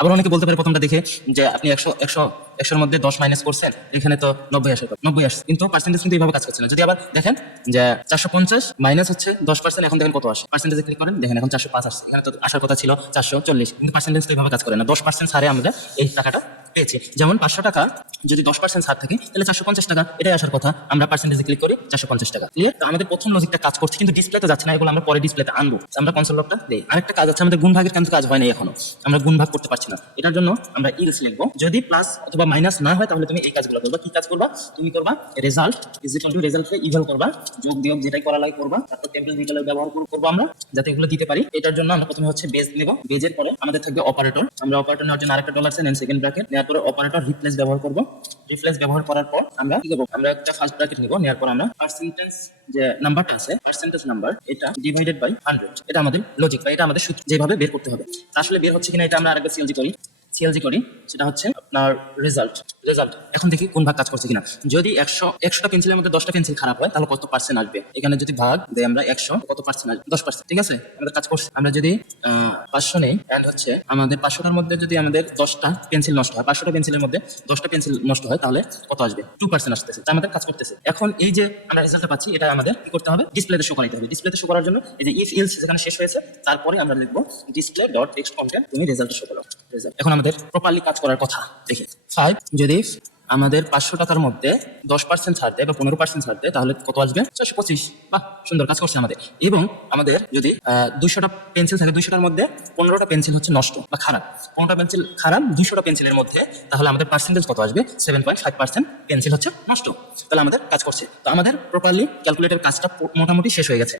আবার অনেকে বলতে পারে প্রথমটা দেখে যে আপনি 100 মধ্যে 10 মাইনাস করছেন, এখানে তো 90 আসে, 90 আসছে, কিন্তু পার্সেন্টেজ কিন্তু এইভাবে কাজ করছে না। যদি আবার দেখেন যে 450 মাইনাস হচ্ছে 10%, এখন দেখেন কত আসে, পার্সেন্টেজে ক্লিক করেন, দেখেন এখন 405 আসছে, এখানে তো আসার কথা ছিল 440, কিন্তু পার্সেন্টেজ তো এইভাবে কাজ করে না। 10% ছাড়ে আমরা এই টাকাটা পেয়েছি। যেমন 500 টাকা যদি 10% ছাড় থাকে তাহলে 450 টাকা, এটাই আসার কথা। আমরা পার্সেন্টেজে ক্লিক করি, 450 টাকা। ক্লিয়ার? তো আমাদের প্রথম লজিকটা কাজ করছে, কিন্তু ডিসপ্লেতে যাচ্ছে না, এগুলো আমরা পরে ডিসপ্লেতে আনবো। আমরা কনসোল লকটা দেই। আরেকটা কাজ আছে, আমাদের গুণ ভাগের কিন্তু কাজ হয় না এখনো, আমরা গুণ ভাগ করতে পারছি না। এটার জন্য আমরা ইলস লিখবো। যদি প্লাস অথবা মাইনাস না হয় তাহলে তুমি এই কাজগুলো করবা। কি কাজ করবা? তুমি করবা রেজাল্ট ইজ ইকুয়াল টু রেজাল্টকে ইকুয়াল করবা, যোগ বিয়োগ যেটাই করা লাগে করবা, তারপর টেম্পল বিটলের ব্যবহার করবো আমরা, যাতে এগুলো দিতে পারি। এটার জন্য আমরা প্রথমে হচ্ছে বেজ নেব। বেজের পরে আমাদের থাকবে অপারেটর। আমরা অপারেটর নেওয়ার জন্য আরেকটা dollar sign and second bracket নেওয়ার পরে অপারেটর রিপ্লেস ব্যবহার করব। রিপ্লেস ব্যবহার করার পর আমরা কি করব? আমরা একটা ফার্স্ট ব্র্যাকেট নিব। নেওয়ার পর আমরা পার্সেন্টেজ যে নাম্বারটা আছে, পার্সেন্টেজ নাম্বার, এটা ডিভাইডেড বাই 100, এটা আমাদের লজিক বা এটা আমাদের সূত্র, যেভাবে বের করতে হবে। আসলে বের হচ্ছে কিনা এটা আমরা আরেকবার সিএলজি করি, সেটা হচ্ছে আপনার রেজাল্ট। এখন দেখি কোন ভাগ কাজ করছে কিনা। যদি 100টা পেন্সিলের মধ্যে 10টা পেন্সিল খারাপ হয় তাহলে কত পার্সেন্ট আসবে? এখানে যদি ভাগ দেই আমরা 100, কত পার্সেন্ট আসবে? 10%। ঠিক আছে, আমাদের কাজ করছে। আমরা যদি 500 নেই, এন্ড হচ্ছে আমাদের 500টার মধ্যে যদি আমাদের 10টা পেন্সিল নষ্ট হয়, 500টা পেন্সিলের মধ্যে 10টা পেন্সিল নষ্ট হয়, তাহলে কত আসবে? 2% আসতেছে। তা আমাদের কাজ করতেছে। এখন এই যে আমরা রেজাল্টটা পাচ্ছি, এটা আমাদের কি করতে হবে? ডিসপ্লেতে শো করাইতে হবে। ডিসপ্লেতে শো করার জন্য এই যে ইফ ইলস যেখানে শেষ হয়েছে, তারপরে আমরা লিখবো ডিসপ্লে ডট টেক্সট কন্টেন্ট, তুমি রেজাল্ট শো করো। রেজাল্ট এখন আমাদের প্রপারলি কাজ করার কথা। দেখি 5 যদি আমাদের 500 টাকার মধ্যে 10% ছাড় দেয় বা 15% ছাড় দেয়, তাহলে কত আসবে? 425। বাহ, সুন্দর কাজ করছে আমাদের। এবং আমাদের যদি 200টা পেন্সিল থাকে, 200টার মধ্যে 15টা পেন্সিল হচ্ছে নষ্ট বা খারাপ, 15টা পেন্সিল খারাপ 200টা পেন্সিলের মধ্যে, তাহলে আমাদের পার্সেন্টেজ কত আসবে? 7.5% পেন্সিল হচ্ছে নষ্ট। তাহলে আমাদের কাজ করছে। তো আমাদের প্রপারলি ক্যালকুলেটের কাজটা মোটামুটি শেষ হয়ে গেছে।